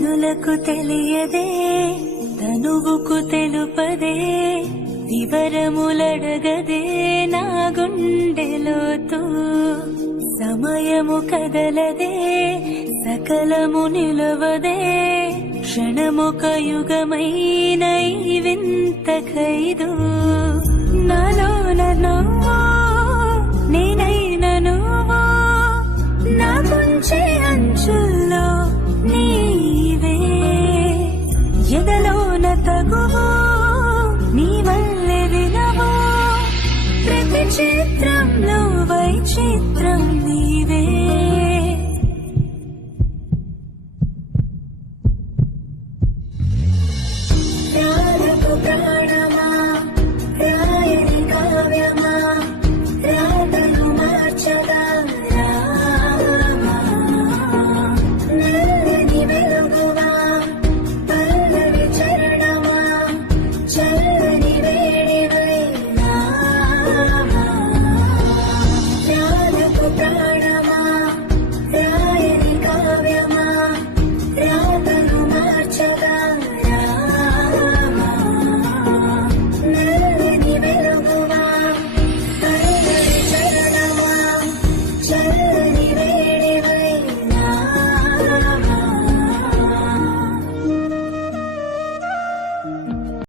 కనులకు తెలియదే తనువుకు తెలుపదే వివరములడగదే నా గుండెలోతూ సమయము కదలదే సకలము నిలవదే క్షణమొక యుగమైన ఈ వింత ఖైదు నాలోన నువ్వు నేనైన నువ్వు నా కొంచె అంచుల్లో నీవే ఎదలోన తగువు నీ వల్లే వినవు ప్రతి చిత్రంలో వైచిత్రం నీవే